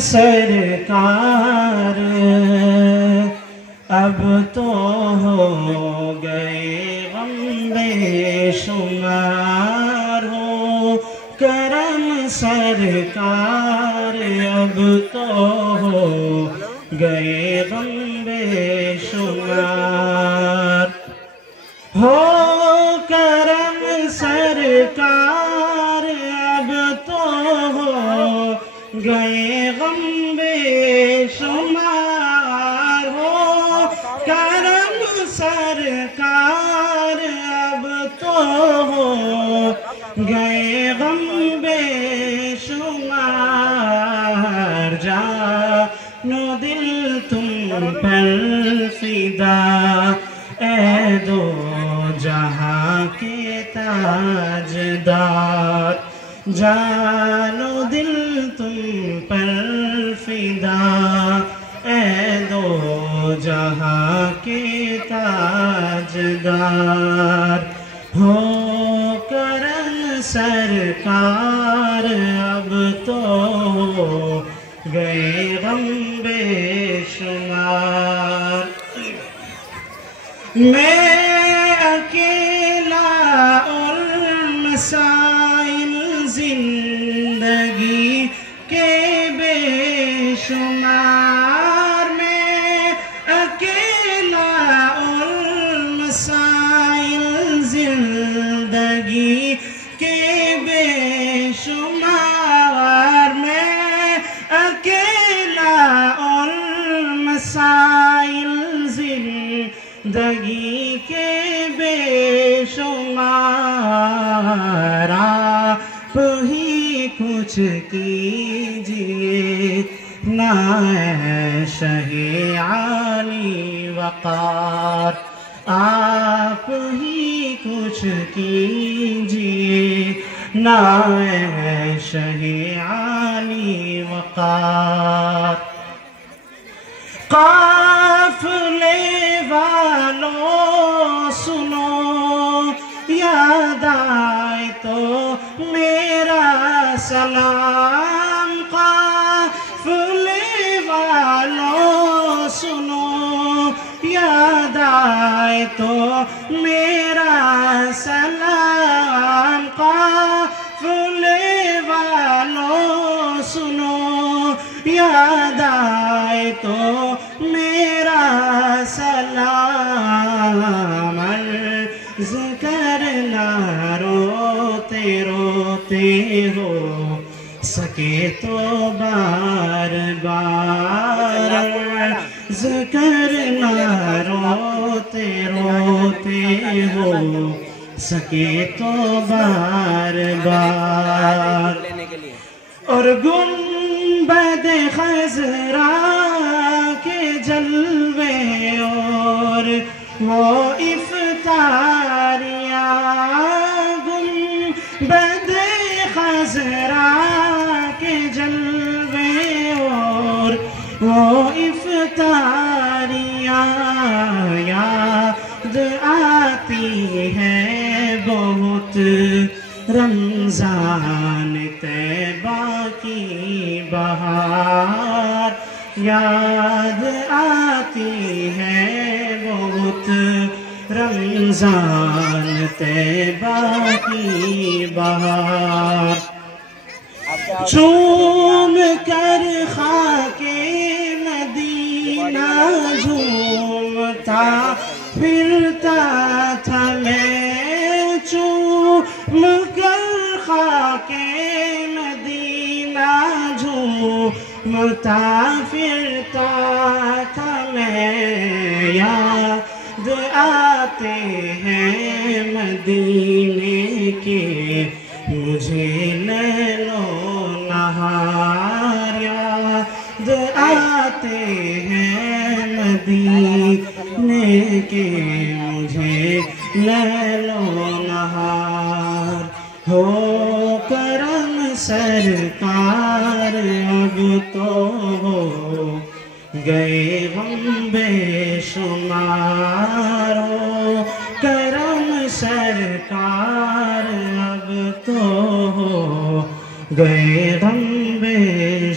سرکار اب تو ہو گئے غم بے شمار ہو کرم سرکار اب تو ہو گئے غم بے شمار ہو کرم سرکار اب تو ہو گئے غم بے شمار ہو کرم سرکار اب تو ہو گئے غم بے شمار جانو دل تم پر فدا اے دو جہاں کے تاجدار جانو دل تم پر فدا اے دو جہاں کے تاجدار ہو کرم سرکار اب تو ہو گئے غم بے شمار میں اکیلا اور مسائل زندگی کے بے شمار میں اکیلا اور مسائل زندگی کے بے شمار میں اکیلا اور مسائل زندگی کے بے شمار آپ ہی کچھ کیجئے نا شہ عالی وقار آپ ہی کچھ کیجئے نا شہ عالی وقار قافلے والوں سنو یاد آئے تو میرا سلام قافلے والوں سنو یاد آئے تو میرا سلام قافلے والوں سنو یاد آئے تو میرا سلام عرض کرنا روتے روتے ہو سکے تو بار بار عرض کرنا روتے روتے ہو سکے تو بار بار اور گنبد خضرا کے جلوے اور وہ افطاریاں گنبد خضرا کے جلوے اور وہ افطاریاں یاد آتی ہے بہت رمضان طیبہ کی بہار یاد آتی ہے بہت رمضان طیبہ کی بہار چوم کر خاک مدینہ جھومتا پھرتا تھا میں چوم کر خاک مدینہ جھومتا پھرتا تھا میں یاد آتے ہیں مدینے کے مجھے لیل و نہار یاد آتے ہیں مدینے کے مجھے لیل و نہار ہو کرم سرکار اب تو ہو گئے غم بے شمار ہو کرم سرکار اب تو ہو گئے غم بے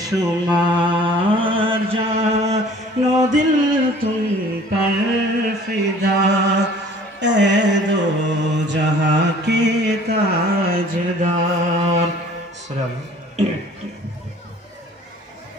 شمار تمہار جان و دل تم پر فدا اے دو جہاں کے تاجدار. السلام